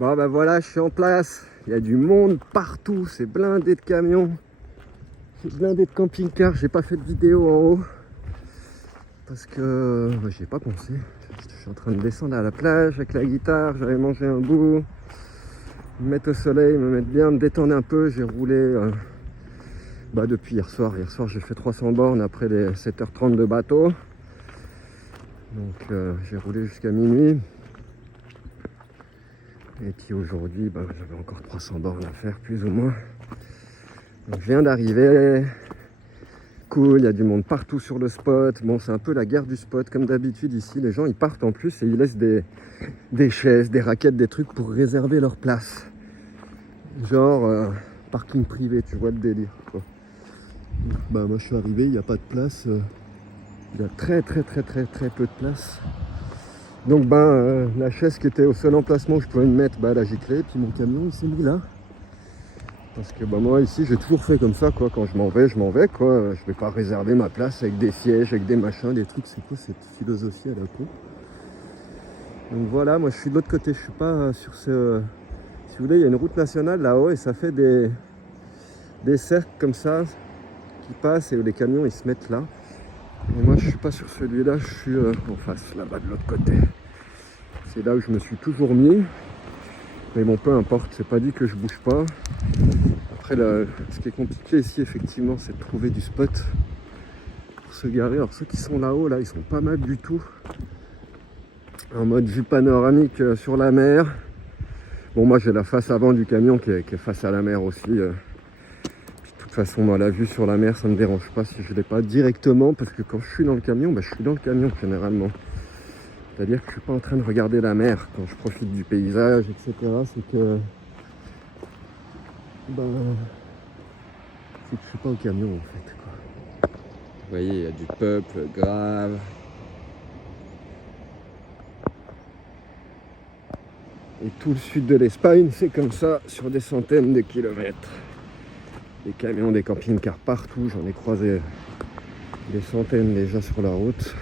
Bon ben voilà, je suis en place. Il y a du monde partout, c'est blindé de camions. C'est blindé de camping-cars. J'ai pas fait de vidéo en haut. Parce que j'y ai pas pensé. Je suis en train de descendre à la plage avec la guitare. J'avais mangé un bout. Me mettre au soleil, me mettre bien, me détendre un peu. J'ai roulé depuis hier soir. Hier soir j'ai fait 300 bornes après les 7h30 de bateau. Donc j'ai roulé jusqu'à minuit. Et puis aujourd'hui, j'avais encore 300 bornes à faire, plus ou moins. Donc je viens d'arriver. Cool, il y a du monde partout sur le spot. Bon, c'est un peu la guerre du spot. Comme d'habitude ici, les gens ils partent en plus et ils laissent des chaises, des raquettes, des trucs pour réserver leur place. Genre parking privé, tu vois le délire, quoi. Moi je suis arrivé, il n'y a pas de place. Il y a très peu de place. Donc la chaise qui était au seul emplacement où je pouvais me mettre, elle a giclé, puis mon camion il s'est mis là. Parce que moi ici j'ai toujours fait comme ça, quoi. Quand je m'en vais quoi. Je vais pas réserver ma place avec des sièges, avec des machins, des trucs. C'est quoi cette philosophie à la con? Donc voilà, moi je suis de l'autre côté, je suis pas sur ce... Si vous voulez, il y a une route nationale là-haut et ça fait des cercles comme ça qui passent et où les camions ils se mettent là. Et moi je suis pas sur celui-là, je suis en face, là-bas de l'autre côté. C'est là où je me suis toujours mis. Mais bon, peu importe, c'est pas dit que je bouge pas. Après, ce qui est compliqué ici, effectivement, c'est de trouver du spot pour se garer. Alors ceux qui sont là-haut, là, ils sont pas mal du tout. En mode vue panoramique sur la mer. Bon, moi j'ai la face avant du camion qui est face à la mer aussi. Puis, de toute façon, moi la vue sur la mer, ça me dérange pas si je l'ai pas directement. Parce que quand je suis dans le camion, je suis dans le camion généralement. C'est-à-dire que je suis pas en train de regarder la mer quand je profite du paysage, etc. C'est que je suis pas au camion en fait, quoi. Vous voyez, il y a du peuple grave. Et tout le sud de l'Espagne, c'est comme ça sur des centaines de kilomètres. Des camions, des camping-cars partout, j'en ai croisé des centaines déjà sur la route.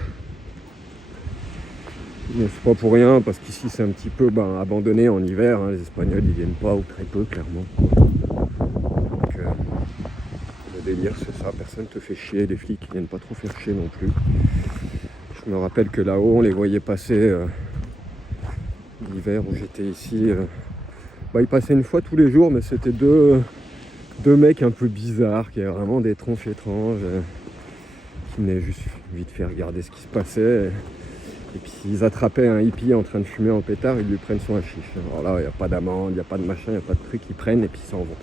Mais c'est pas pour rien, parce qu'ici c'est un petit peu abandonné en hiver, hein. Les Espagnols ils viennent pas, ou très peu clairement. Donc le délire c'est ça, personne te fait chier, les flics ils viennent pas trop faire chier non plus. Je me rappelle que là-haut on les voyait passer l'hiver où j'étais ici. Ils passaient une fois tous les jours, mais c'était deux mecs un peu bizarres, qui avaient vraiment des tronches étranges, qui venaient juste vite fait regarder ce qui se passait. Et puis ils attrapaient un hippie en train de fumer en pétard, ils lui prennent son hashish. Alors là, il n'y a pas d'amende, il n'y a pas de machin, il n'y a pas de truc, ils prennent et puis ils s'en vont.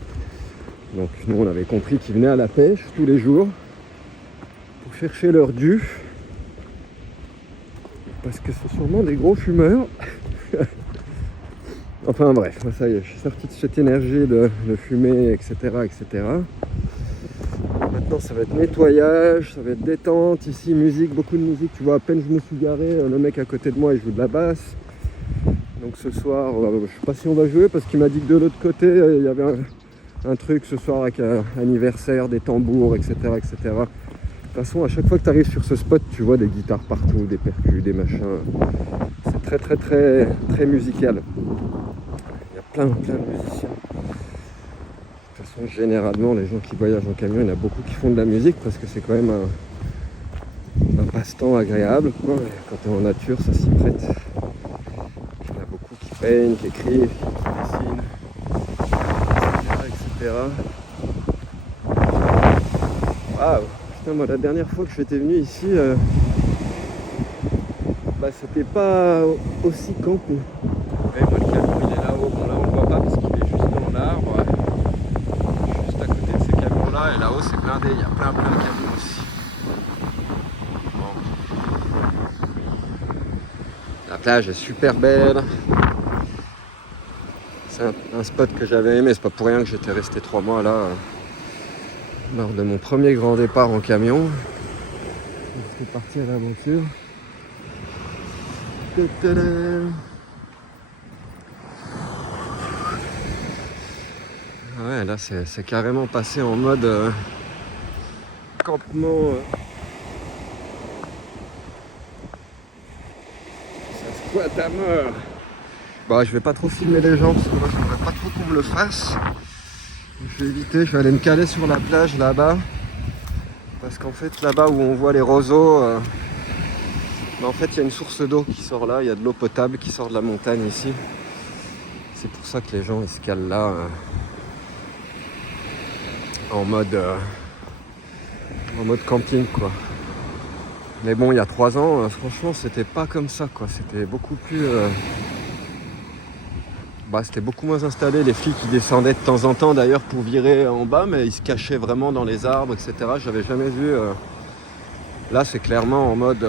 Donc nous, on avait compris qu'ils venaient à la pêche tous les jours pour chercher leur dû. Parce que c'est sûrement des gros fumeurs. Enfin bref, ça y est, je suis sorti de cette énergie de fumer, etc., etc. Maintenant, ça va être nettoyage, ça va être détente. Ici, musique, beaucoup de musique. Tu vois, à peine je me suis garé, le mec à côté de moi, il joue de la basse. Donc ce soir, je sais pas si on va jouer parce qu'il m'a dit que de l'autre côté, il y avait un truc ce soir avec un anniversaire, des tambours, etc., etc. De toute façon, à chaque fois que tu arrives sur ce spot, tu vois des guitares partout, des percus, des machins. C'est très musical. Il y a plein de musiciens. De toute façon, généralement, les gens qui voyagent en camion, il y en a beaucoup qui font de la musique parce que c'est quand même un passe-temps agréable, quoi. Et quand tu es en nature, ça s'y prête. Il y en a beaucoup qui peignent, qui écrivent, qui dessinent, etc. Waouh! Putain, moi, la dernière fois que j'étais venu ici, c'était pas aussi campé. Ouais, moi, le camion, il est là-haut. Bon, là, on le voit pas parce qu'il est juste dans l'arbre. Juste à côté de ces camions-là. Et là-haut, c'est blindé. Il y a plein de camions aussi. Bon. La plage est super belle. C'est un spot que j'avais aimé. C'est pas pour rien que j'étais resté 3 mois là. Lors de mon premier grand départ en camion. J'étais parti à l'aventure. Ouais, là c'est carrément passé en mode campement. Ça squatte à mort. Bah, je vais pas trop filmer les gens parce que moi j'aimerais pas trop qu'on me le fasse. Je vais éviter, je vais aller me caler sur la plage là-bas. Parce qu'en fait là-bas où on voit les roseaux, bah, en fait il y a une source d'eau qui sort là, il y a de l'eau potable qui sort de la montagne ici. C'est pour ça que les gens ils se calent là en mode camping quoi. Mais bon, il y a 3 ans, franchement c'était pas comme ça quoi, c'était beaucoup plus... c'était beaucoup moins installé, les flics ils descendaient de temps en temps d'ailleurs pour virer en bas, mais ils se cachaient vraiment dans les arbres, etc. J'avais jamais vu. Là c'est clairement en mode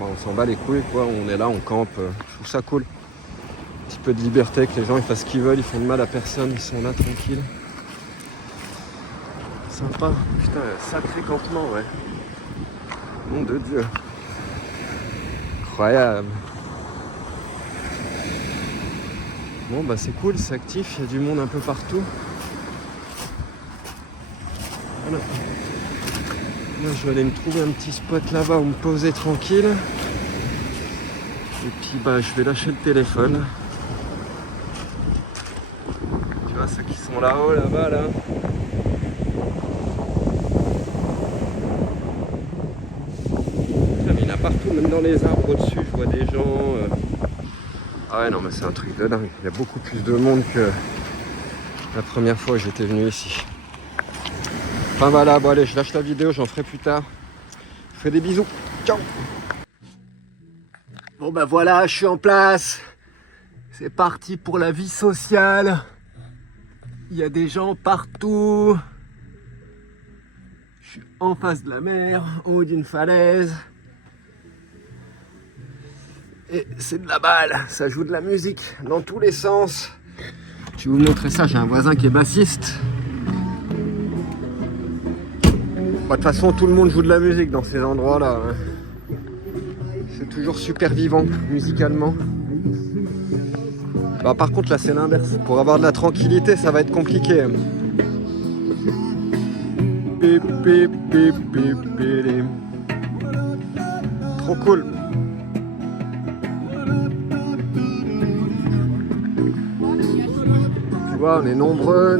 on s'en bat les couilles quoi, on est là, on campe, je trouve ça cool. Un petit peu de liberté, que les gens ils fassent ce qu'ils veulent, ils font de mal à personne, ils sont là tranquilles. Sympa, putain, sacré campement ouais. Nom de Dieu. Incroyable. Bon bah c'est cool, c'est actif, il y a du monde un peu partout. Voilà. Moi je vais aller me trouver un petit spot là-bas où me poser tranquille. Et puis bah je vais lâcher le téléphone. Tu vois ceux qui sont là-haut, là-bas là. Putain, mais il y en a partout, même dans les arbres au-dessus, je vois des gens. Ah ouais non mais c'est un truc de dingue. Il y a beaucoup plus de monde que la première fois que j'étais venu ici. Enfin voilà, bon allez, je lâche la vidéo, j'en ferai plus tard. Je fais des bisous. Ciao. Bon bah voilà, je suis en place. C'est parti pour la vie sociale. Il y a des gens partout. Je suis en face de la mer, en haut d'une falaise. Et c'est de la balle, ça joue de la musique dans tous les sens. Je vais vous montrer ça, j'ai un voisin qui est bassiste. De toute façon, tout le monde joue de la musique dans ces endroits-là. C'est toujours super vivant, musicalement. Par contre, là, c'est l'inverse. Pour avoir de la tranquillité, ça va être compliqué. Trop cool. Tu vois, on est nombreux.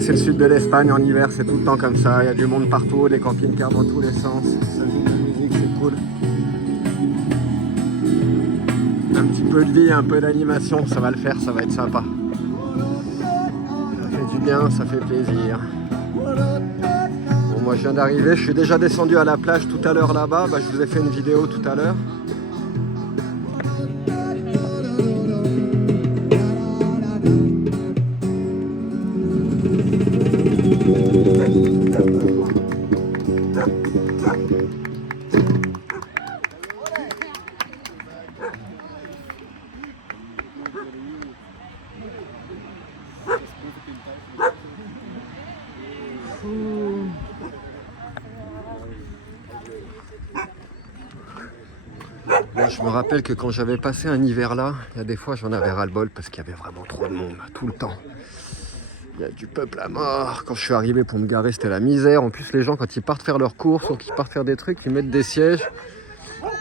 C'est le sud de l'Espagne en hiver, c'est tout le temps comme ça. Il y a du monde partout, des camping-cars dans tous les sens. Ça joue de la musique, c'est cool. Un petit peu de vie, un peu d'animation, ça va le faire, ça va être sympa. Ça fait du bien, ça fait plaisir. Bon, moi je viens d'arriver, je suis déjà descendu à la plage tout à l'heure là-bas. Je vous ai fait une vidéo tout à l'heure. Moi, je me rappelle que quand j'avais passé un hiver là, il y a des fois j'en avais ras-le-bol parce qu'il y avait vraiment trop de monde tout le temps. Il y a du peuple à mort. Quand je suis arrivé pour me garer, c'était la misère. En plus, les gens, quand ils partent faire leurs courses ou qu'ils partent faire des trucs, ils mettent des sièges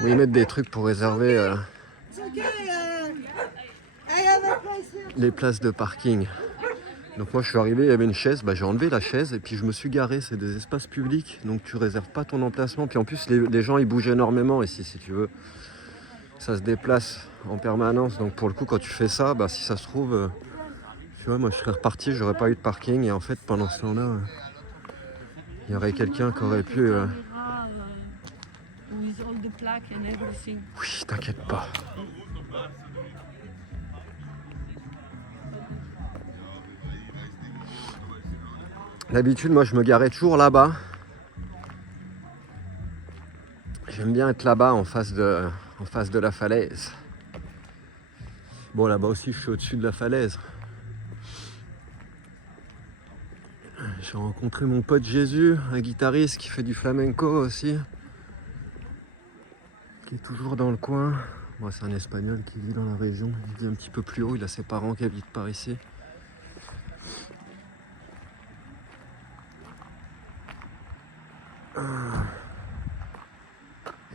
ou ils mettent des trucs pour réserver les places de parking. Donc moi, je suis arrivé, il y avait une chaise. J'ai enlevé la chaise et puis je me suis garé. C'est des espaces publics, donc tu réserves pas ton emplacement. Puis en plus, les gens, ils bougent énormément ici, si tu veux. Ça se déplace en permanence. Donc pour le coup, quand tu fais ça, si ça se trouve... Tu vois, moi je serais reparti, j'aurais pas eu de parking et en fait pendant ce temps-là, il y aurait quelqu'un qui aurait pu... Oui, t'inquiète pas. D'habitude, moi je me garais toujours là-bas. J'aime bien être là-bas en face de la falaise. Bon, là-bas aussi, je suis au-dessus de la falaise. J'ai rencontré mon pote Jésus, un guitariste qui fait du flamenco aussi, qui est toujours dans le coin. Moi, c'est un Espagnol qui vit dans la région. Il vit un petit peu plus haut, il a ses parents qui habitent par ici.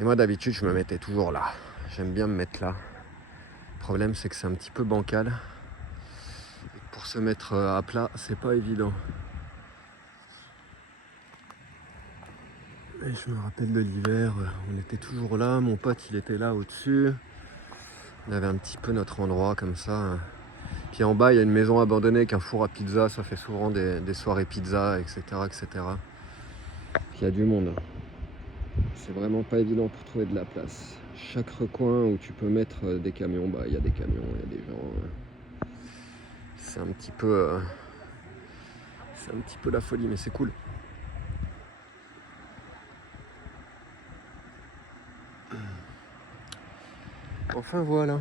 Et moi d'habitude je me mettais toujours là. J'aime bien me mettre là. Le problème c'est que c'est un petit peu bancal. Et pour se mettre à plat, c'est pas évident. Et je me rappelle de l'hiver, on était toujours là, mon pote il était là au-dessus. On avait un petit peu notre endroit comme ça. Puis en bas il y a une maison abandonnée avec un four à pizza, ça fait souvent des soirées pizza, etc. etc. Puis il y a du monde. C'est vraiment pas évident pour trouver de la place. Chaque recoin où tu peux mettre des camions, bah il y a des camions, il y a des gens. C'est un petit peu la folie, mais c'est cool. Enfin voilà.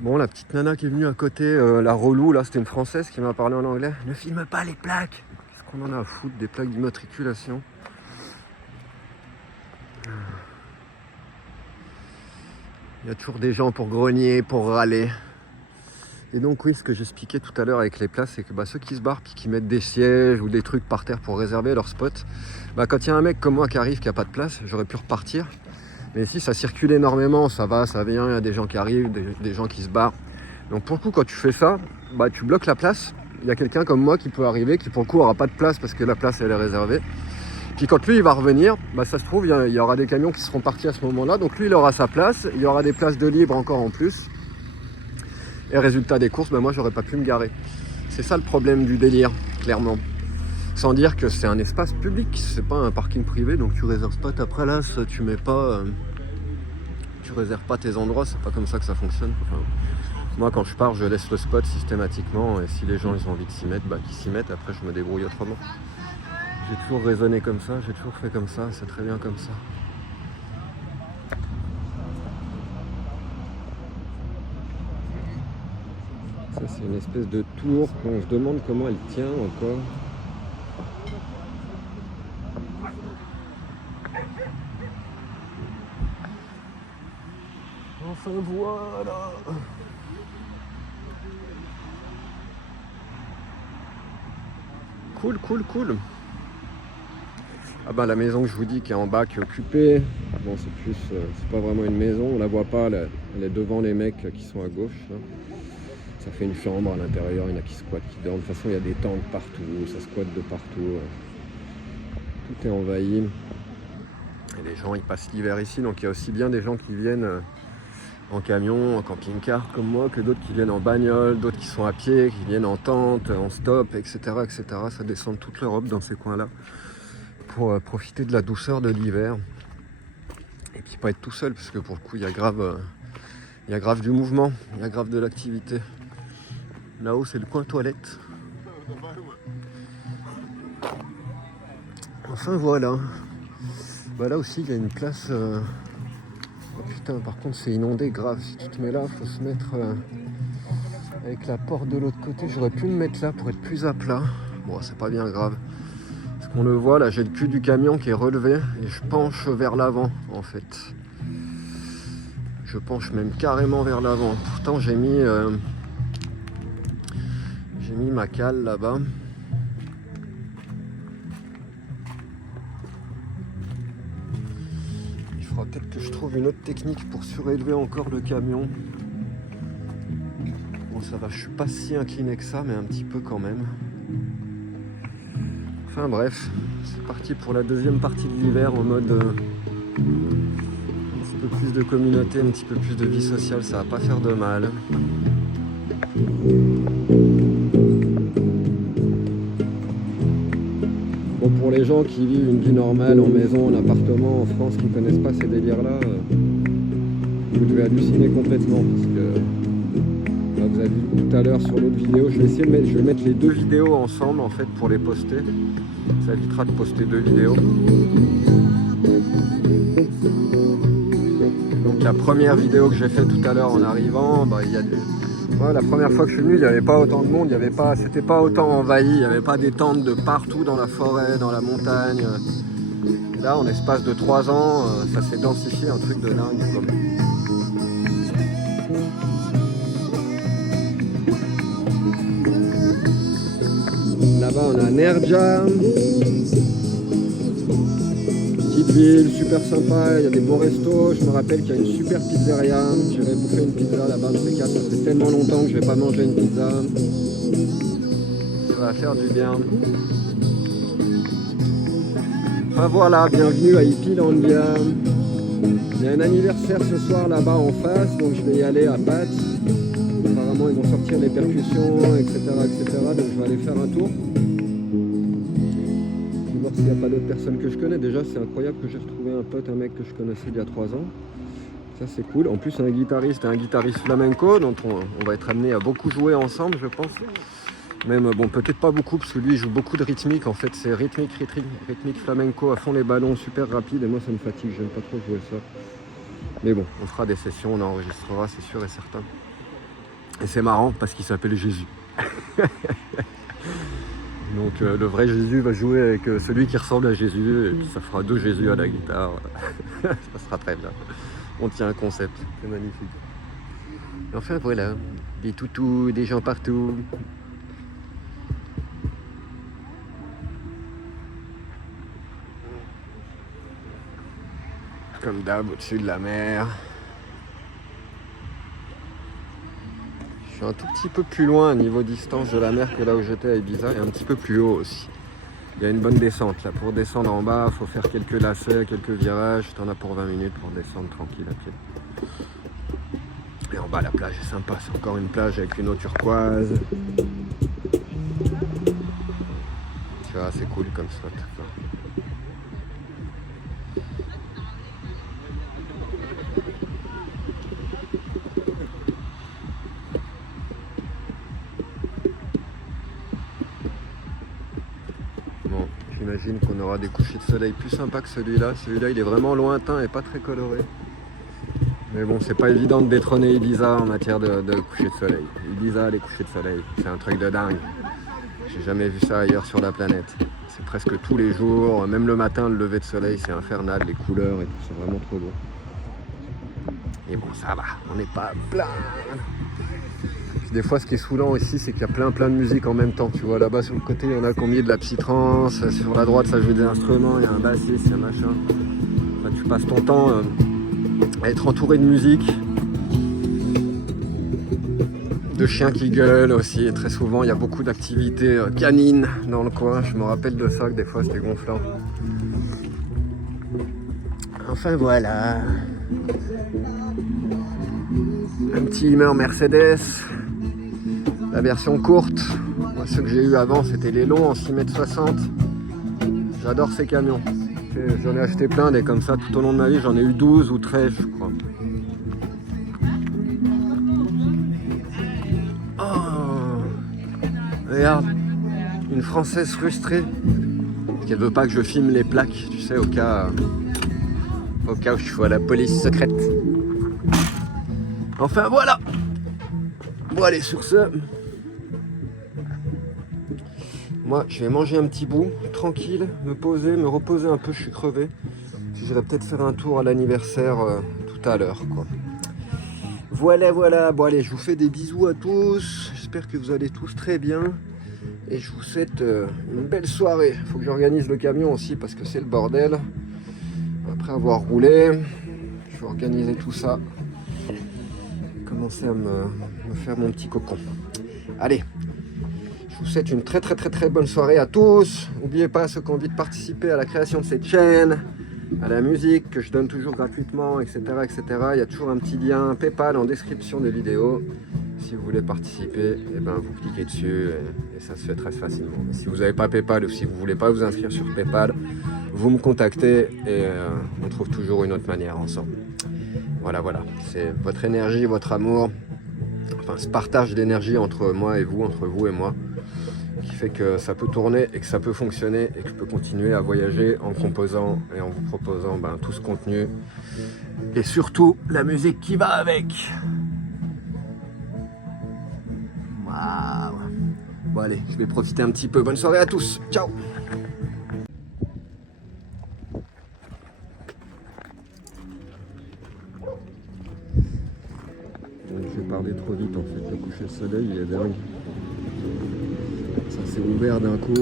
Bon, la petite nana qui est venue à côté, la relou, là, c'était une Française qui m'a parlé en anglais. Ne filme pas les plaques. Qu'est-ce qu'on en a à foutre des plaques d'immatriculation? Il y a toujours des gens pour grogner, pour râler. Et donc oui, ce que j'expliquais tout à l'heure avec les places, c'est que ceux qui se barrent puis qui mettent des sièges ou des trucs par terre pour réserver leur spot, quand il y a un mec comme moi qui arrive qui n'a pas de place, j'aurais pu repartir. Mais ici ça circule énormément, ça va, ça vient, il y a des gens qui arrivent, des gens qui se barrent. Donc pour le coup quand tu fais ça, tu bloques la place. Il y a quelqu'un comme moi qui peut arriver, qui pour le coup aura pas de place parce que la place elle est réservée. Puis quand lui il va revenir, ça se trouve il y aura des camions qui seront partis à ce moment-là. Donc lui il aura sa place, il y aura des places de libre encore en plus. Et résultat des courses, moi j'aurais pas pu me garer. C'est ça le problème du délire, clairement. Sans dire que c'est un espace public, c'est pas un parking privé, donc tu réserves pas ta place, tu mets pas, tu réserves pas tes endroits, c'est pas comme ça que ça fonctionne. Enfin, moi quand je pars, je laisse le spot systématiquement, et si les gens ils ont envie de s'y mettre, qu'ils s'y mettent, après je me débrouille autrement. J'ai toujours raisonné comme ça, j'ai toujours fait comme ça, c'est très bien comme ça. Ça c'est une espèce de tour qu'on se demande comment elle tient encore. Enfin voilà. Cool. La maison que je vous dis qui est en bas, qui est occupée. Bon c'est plus, c'est pas vraiment une maison, on la voit pas, elle est devant les mecs qui sont à gauche. Là. Ça fait une chambre à l'intérieur, il y en a qui squattent, qui dorment. De toute façon il y a des tentes partout, ça squatte de partout. Tout est envahi. Et les gens ils passent l'hiver ici, donc il y a aussi bien des gens qui viennent en camion, en camping-car comme moi, que d'autres qui viennent en bagnole, d'autres qui sont à pied, qui viennent en tente, en stop, etc. Ça descend de toute l'Europe dans ces coins-là pour profiter de la douceur de l'hiver. Et puis pas être tout seul, parce que pour le coup il y a grave du mouvement, il y a grave de l'activité. Là-haut c'est le coin toilette. Enfin voilà. Là aussi il y a une place. Oh putain, par contre c'est inondé grave. Si tu te mets là, faut se mettre avec la porte de l'autre côté. J'aurais pu me mettre là pour être plus à plat. Bon, c'est pas bien grave. Parce qu'on le voit là, j'ai le cul du camion qui est relevé et je penche vers l'avant en fait. Je penche même carrément vers l'avant. Pourtant j'ai mis ma cale là-bas. Il faudra peut-être que je trouve une autre technique pour surélever encore le camion. Bon ça va, je suis pas si incliné que ça, mais un petit peu quand même. Enfin bref, c'est parti pour la deuxième partie de l'hiver en mode un petit peu plus de communauté, un petit peu plus de vie sociale, ça va pas faire de mal. Bon, pour les gens qui vivent une vie normale en maison, en appartement, en France, qui ne connaissent pas ces délires-là, vous devez halluciner complètement parce que là, vous avez vu tout à l'heure sur l'autre vidéo, je vais mettre les deux vidéos ensemble en fait pour les poster. Ça évitera de poster deux vidéos. Donc la première vidéo que j'ai faite tout à l'heure en arrivant, la première fois que je suis venu, il n'y avait pas autant de monde, c'était pas autant envahi, il n'y avait pas des tentes de partout dans la forêt, dans la montagne. Là, en espace de 3 ans, ça s'est densifié, un truc de dingue. Quoi. Là-bas, on a Nerja. Petite centre-ville, super sympa, il y a des bons restos. Je me rappelle qu'il y a une super pizzeria. J'irai bouffer une pizza là-bas, de ces quatre. Ça fait tellement longtemps que je vais pas manger une pizza. Ça va faire du bien. Enfin voilà, bienvenue à Hippielandia. Il y a un anniversaire ce soir là-bas en face, donc je vais y aller à Batz. Apparemment ils vont sortir les percussions, etc., etc. Donc je vais aller faire un tour. Je vais voir s'il n'y a pas d'autres personnes que je connais. Déjà c'est incroyable que j'ai retrouvé un mec que je connaissais il y a 3 ans. Ça c'est cool. En plus un guitariste flamenco dont on va être amené à beaucoup jouer ensemble je pense. Même bon peut-être pas beaucoup parce que lui il joue beaucoup de rythmique en fait, c'est rythmique flamenco à fond les ballons super rapide et moi ça me fatigue, j'aime pas trop jouer ça. Mais bon, on fera des sessions, on enregistrera, c'est sûr et certain. Et c'est marrant parce qu'il s'appelle Jésus. Donc le vrai Jésus va jouer avec celui qui ressemble à Jésus et puis ça fera 2 Jésus à la guitare. Ça sera très bien. On tient un concept, c'est magnifique. Enfin voilà, des toutous, des gens partout. Comme d'hab, au-dessus de la mer. Je suis un tout petit peu plus loin niveau distance de la mer que là où j'étais à Ibiza et un petit peu plus haut aussi. Il y a une bonne descente là. Pour descendre en bas, il faut faire quelques lacets, quelques virages. T'en as pour 20 minutes pour descendre tranquille à pied. Et en bas, la plage est sympa. C'est encore une plage avec une eau turquoise. Tu vois, c'est cool comme spot. Bon, j'imagine qu'on aura des couchers de soleil plus sympas que celui-là. Celui-là, il est vraiment lointain et pas très coloré. Mais bon, c'est pas évident de détrôner Ibiza en matière de coucher de soleil. Ibiza, les couchers de soleil, c'est un truc de dingue. J'ai jamais vu ça ailleurs sur la planète. C'est presque tous les jours, même le matin, le lever de soleil, c'est infernal, les couleurs et tout, c'est vraiment trop beau. Et bon, ça va, on n'est pas plein. Puis des fois, ce qui est saoulant ici, c'est qu'il y a plein de musique en même temps. Tu vois, là-bas sur le côté, il y en a qui ont mis de la psytrance. Sur la droite, ça joue des instruments, il y a un bassiste, il y a machin. Enfin, tu passes ton temps à être entouré de musique. De chiens qui gueulent aussi, et très souvent il y a beaucoup d'activités canines dans le coin. Je me rappelle de ça, que des fois c'était gonflant. Enfin voilà. Un petit Hummer Mercedes. La version courte. Moi, ceux que j'ai eu avant c'était les longs en 6,60 m. J'adore ces camions. J'en ai acheté plein des comme ça tout au long de ma vie. J'en ai eu 12 ou 13 je crois. Regarde, une Française frustrée, qu'elle veut pas que je filme les plaques, tu sais, au cas où je sois la police secrète. Enfin voilà. Bon allez, sur ce, moi je vais manger un petit bout, tranquille, me poser, me reposer un peu, je suis crevé. J'irai peut-être faire un tour à l'anniversaire tout à l'heure, quoi. Voilà, bon allez, je vous fais des bisous à tous, j'espère que vous allez tous très bien et je vous souhaite une belle soirée. Il faut que j'organise le camion aussi parce que c'est le bordel. Après avoir roulé, je vais organiser tout ça, commencer à me faire mon petit cocon. Allez, je vous souhaite une très bonne soirée à tous. N'oubliez pas ceux qui ont envie de participer à la création de cette chaîne, à la musique que je donne toujours gratuitement, etc. Il y a toujours un petit lien PayPal en description des vidéos. Si vous voulez participer, eh ben, vous cliquez dessus et ça se fait très facilement. Mais si vous n'avez pas PayPal ou si vous ne voulez pas vous inscrire sur PayPal, vous me contactez et on trouve toujours une autre manière ensemble. Voilà, c'est votre énergie, votre amour, enfin ce partage d'énergie entre moi et vous, entre vous et moi, qui fait que ça peut tourner et que ça peut fonctionner et que je peux continuer à voyager en composant et en vous proposant tout ce contenu et surtout la musique qui va avec. Waouh. Bon allez, je vais profiter un petit peu. Bonne soirée à tous. Ciao. J'ai parlé trop vite en fait. Le coucher de soleil il est dingue. Ça s'est ouvert d'un coup.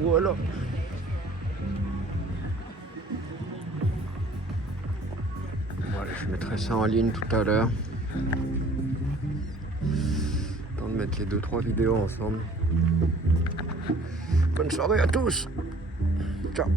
voilà. Voilà, je mettrai ça en ligne tout à l'heure. Temps de mettre les 2-3 vidéos ensemble. Bonne soirée à tous. Ciao.